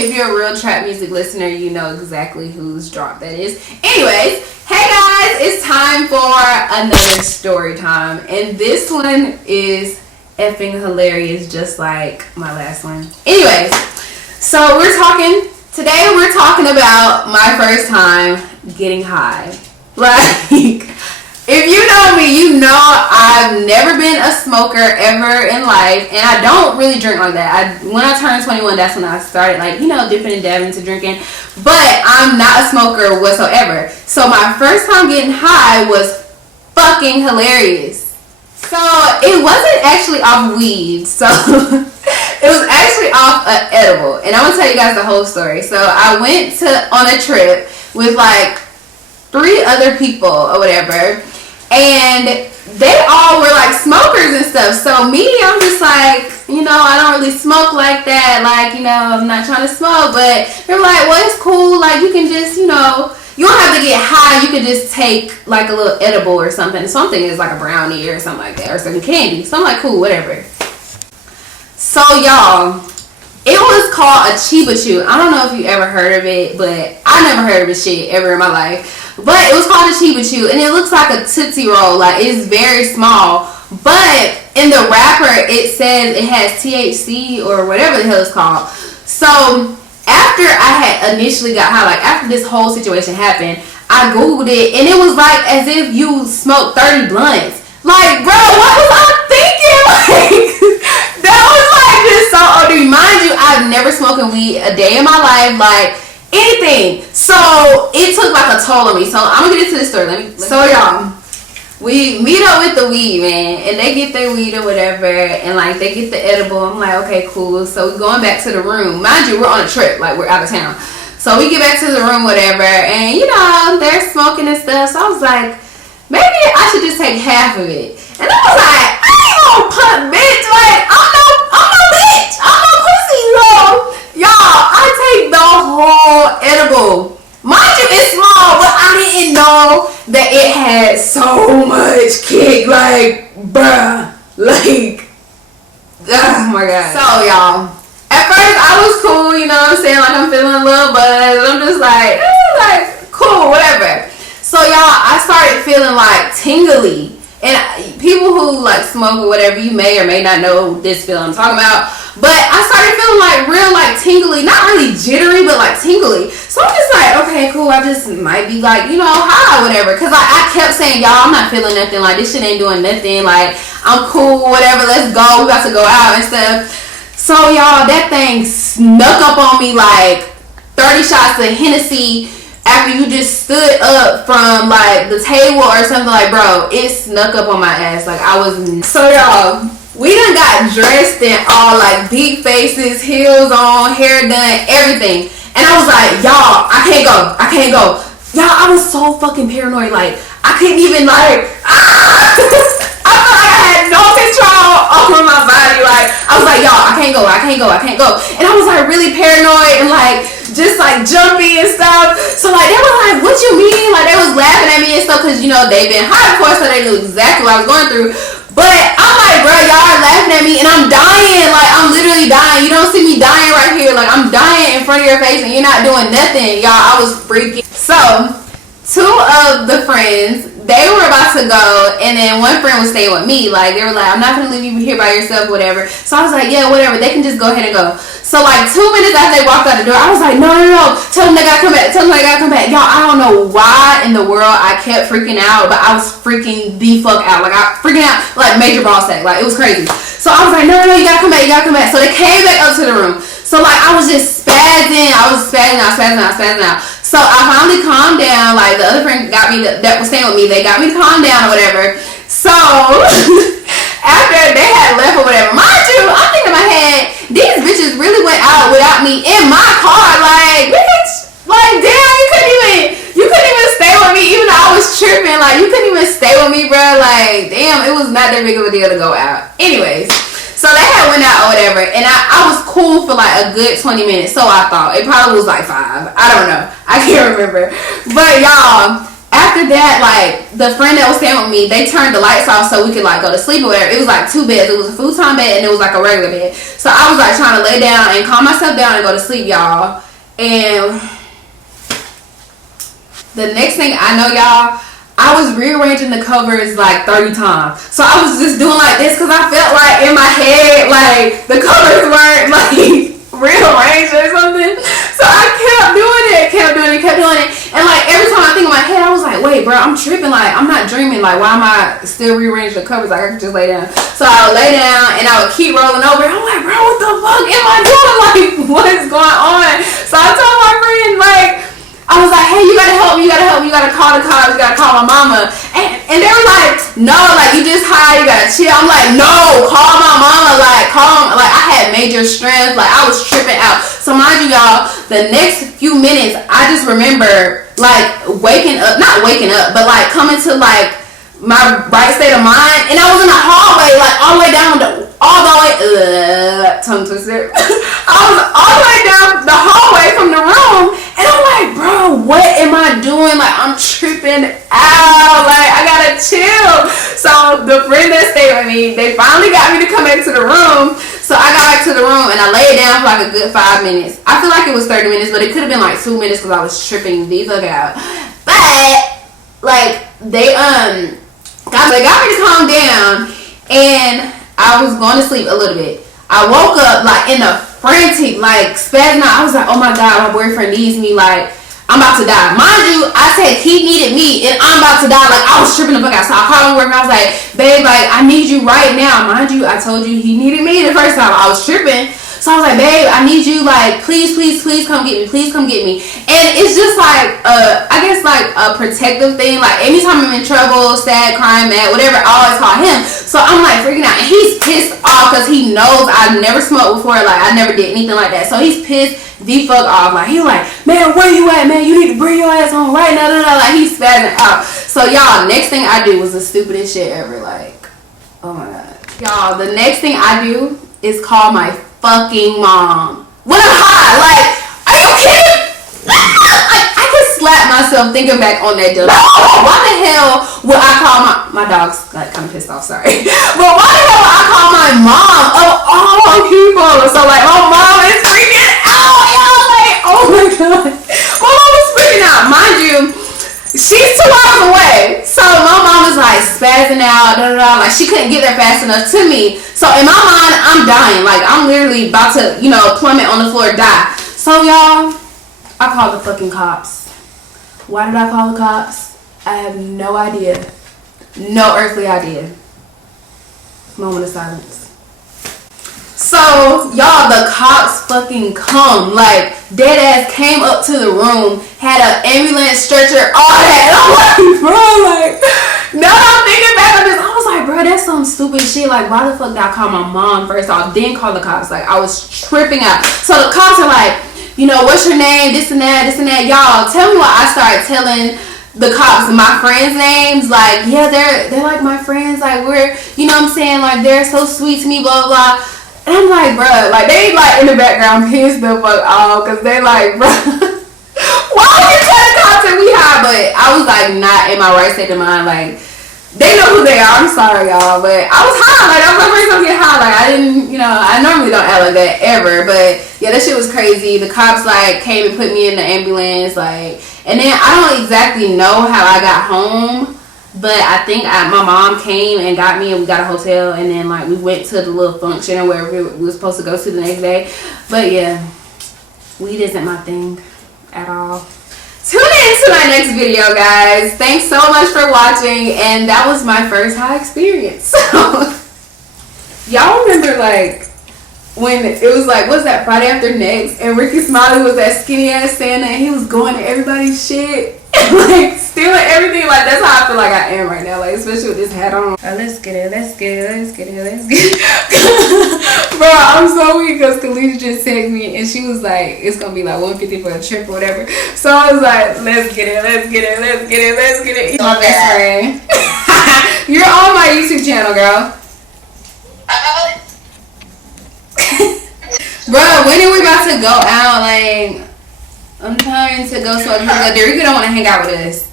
If you're a real trap music listener, you know exactly whose drop that is. Anyways, hey guys, it's time for another story time. And this one is effing hilarious, just like my last one. Anyways, so we're talking about my first time getting high. Like, if you know me, you know I've never been a smoker ever in life, and I don't really drink like that. When I turned 21, that's when I started, like, you know, dipping and dabbing into drinking. But I'm not a smoker whatsoever. So my first time getting high was fucking hilarious. So it wasn't actually off weed. So it was actually off an edible. And I'm gonna tell you guys the whole story. So I went on a trip with like 3 other people or whatever. And they all were like smokers and stuff. So me, I'm just like, you know, I don't really smoke like that. Like, you know, I'm not trying to smoke. But they're like, well, it's cool. Like, you can just, you know, you don't have to get high. You can just take like a little edible or something. Something is like a brownie or something like that. Or some candy. So I'm like, cool, whatever. So, y'all, it was called a Chiba Chew. I don't know if you ever heard of it, but I never heard of this shit ever in my life. But it was called a Chiba Chew, and it looks like a Tootsie Roll. Like, it's very small. But in the wrapper, it says it has THC or whatever the hell it's called. So after I had initially got high, like after this whole situation happened, I Googled it, and it was like as if you smoked 30 blunts. Like, bro, what was I thinking? Like, that was like just so OD. Mind you, I've never smoked weed a day in my life. Like, anything. So it took like a toll on me. So I'm gonna get into this story. So y'all, we meet up with the weed man, and they get their weed or whatever, and like they get the edible. I'm like, okay, cool. So we're going back to the room. Mind you, we're on a trip, like we're out of town. So we get back to the room, whatever, and you know they're smoking and stuff. So I was like, maybe I should just take half of it. And I was like, I ain't gonna put bitch. Like I'm no bitch. I'm no pussy, yo. Y'all, I take the whole edible. Mind you, it's small, but I didn't know that it had so much kick. Like, bruh. Like, oh my god. So, y'all, at first I was cool, you know what I'm saying? Like, I'm feeling a little buzz. I'm just like, cool, whatever. So, y'all, I started feeling like tingly. And people who like smoke or whatever, you may or may not know this feeling I'm talking about. But I started feeling like real like tingly, not really jittery, but like tingly. So I'm just like, okay, cool. I just might be like, you know, high or whatever. Cause like I kept saying, y'all, I'm not feeling nothing. Like this shit ain't doing nothing. Like I'm cool, whatever. Let's go. We about to go out and stuff. So y'all, that thing snuck up on me like 30 shots of Hennessy. After you just stood up from like the table or something, like bro, it snuck up on my ass. Like I was. So y'all, we done got dressed in all like big faces, heels on, hair done, everything. And I was like, y'all, I can't go. Y'all, I was so fucking paranoid. Like I couldn't even like. I felt like I had no control over my body. Like I was like, y'all, I can't go. And I was like really paranoid and like just like jumpy and stuff. So like they were like, what you mean? Like they was laughing at me and stuff because you know they've been high before, so they knew exactly what I was going through. But I'm like, bro, y'all are laughing at me and I'm dying. Like I'm literally dying. You don't see me dying right here. Like I'm dying in front of your face and you're not doing nothing. Y'all, I was freaking. So 2 of the friends, they were about to go, and then one friend was staying with me. Like, they were like, I'm not going to leave you here by yourself, whatever. So I was like, yeah, whatever. They can just go ahead and go. So, like, 2 minutes after they walked out the door, I was like, no. Tell them they got to come back. Y'all, I don't know why in the world I kept freaking out, but I was freaking the fuck out. Like, I freaking out, like, major ball sack. Like, it was crazy. So I was like, no, you got to come back. So they came back up to the room. So, like, I was just spazzing. I was spazzing out. So I finally calmed down. Like the other friend got me that was staying with me. They got me to calm down or whatever. So after they had left or whatever, mind you, I'm thinking in my head, these bitches really went out without me in my car. Like bitch, like damn, you couldn't even stay with me even though I was tripping. Like you couldn't even stay with me, bro. Like damn, it was not that big of a deal to go out. Anyways. So they had went out or whatever, and I was cool for like a good 20 minutes, so I thought. It probably was like 5. I don't know. I can't remember. But y'all, after that, like, the friend that was staying with me, they turned the lights off so we could, like, go to sleep or whatever. It was, like, 2 beds. It was a futon bed and it was, like, a regular bed. So I was, like, trying to lay down and calm myself down and go to sleep, y'all. And the next thing I know, y'all, I was rearranging the covers, like, 30 times. So I was just doing, like, this because I felt like in my head, like, the covers weren't, like, rearranged or something. So I kept doing it. And, like, every time I think in my head, I was like, wait, bro, I'm tripping. Like, I'm not dreaming. Like, why am I still rearranging the covers? Like, I could just lay down. So I would lay down, and I would keep rolling over. I'm like, bro, what the fuck am I doing? Like, what is going on? So I told my friend, like, I was like, hey, you gotta help me. You gotta call the cops. You gotta call my mama. And they were like, no, like, you just high. You gotta chill. I'm like, no, call my mama. Like, call. Like, I had major strength. Like, I was tripping out. So mind you, y'all, the next few minutes, I just remember, like, not waking up, but, like, coming to, like, my right state of mind. And I was in the hallway, like, all the way down tongue twister. I was all the way down the hallway from the room, and I'm like, bro, what am I doing? Like, I'm tripping out. Like, I gotta chill. So the friend that stayed with me, they finally got me to come back to the room. So I got back to the room and I laid down for like a good 5 minutes. I feel like it was 30 minutes, but it could have been like 2 minutes because I was tripping the fuck out. But like they got me to calm down, and I was going to sleep a little bit. I woke up like in a frantic, like spazzing out. I was like, oh my god, my boyfriend needs me. Like, I'm about to die. Mind you, I said he needed me and I'm about to die. Like, I was tripping the fuck out. So I called him work and I was like, babe, like, I need you right now. Mind you, I told you he needed me the first time. I was tripping. So I was like, babe, I need you, like, please come get me. Please come get me. And it's just like, I guess like a protective thing. Like, anytime I'm in trouble, sad, crying, mad, whatever, I always call him. So I'm like freaking out. And he's pissed off because he knows I've never smoked before. Like, I never did anything like that. So he's pissed the fuck off. Like, he's like, man, where you at, man? You need to bring your ass on right now. Like, he's spazzing out. So y'all, next thing I do was the stupidest shit ever. Like, oh my god. Y'all, the next thing I do is call my fucking mom when I'm high. Like, are you kidding? Like, I can slap myself thinking back on that deal. Like, why the hell would I call my dog's like kind of pissed off, sorry. But why the hell would I call my mom of all people? So like, my mom is freaking out, y'all. Like, oh my god, my mom was freaking out. Mind you, she's 2 hours away. So my mom was like spazzing out, like she couldn't get there fast enough to me. So in my mind, I'm dying. Like, I'm literally about to, plummet on the floor, die. So y'all, I called the fucking cops. Why did I call the cops? I have no idea. No earthly idea. Moment of silence. So, y'all, the cops fucking come. Like, dead ass came up to the room, had an ambulance, stretcher, all that. And I'm like, bro, like, now I'm thinking back on this, I was like, bro, that's some stupid shit. Like, why the fuck did I call my mom first off, then call the cops? Like, I was tripping out. So the cops are like, what's your name? This and that. Y'all, tell me why I started telling the cops my friends' names. Like, yeah, they're like my friends. Like, we're, what I'm saying? Like, they're so sweet to me, blah, blah, blah. And I'm like, bruh, like, they, like, in the background pissed the fuck off, because they like, bruh, why are you telling the cops that we high? But I was, like, not in my right state of mind. Like, they know who they are. I'm sorry, y'all, but I was high. Like, I was like, first time get high. Like, I didn't, I normally don't act like that ever, but yeah, that shit was crazy. The cops, like, came and put me in the ambulance, like, and then I don't exactly know how I got home. But I think my mom came and got me, and we got a hotel, and then like we went to the little function and wherever we were supposed to go to the next day. But yeah, weed isn't my thing at all. Tune in to my next video, guys. Thanks so much for watching, and that was my first high experience. So y'all remember like when it was like, what's that, Friday After Next, and Ricky Smiley was that skinny ass Santa, and he was going to everybody's shit and like stealing everything. Like, that's how I feel like I am right now, like, especially with this hat on. Let's get it. Bro, I'm so weak because Khalees just texted me and she was like, it's gonna be like 150 for a trip or whatever. So I was like, let's get it. You're my best friend. You're on my YouTube channel, girl. Bro, when are we about to go out? Like, I'm trying to go so I can go. Derek don't want to hang out with us.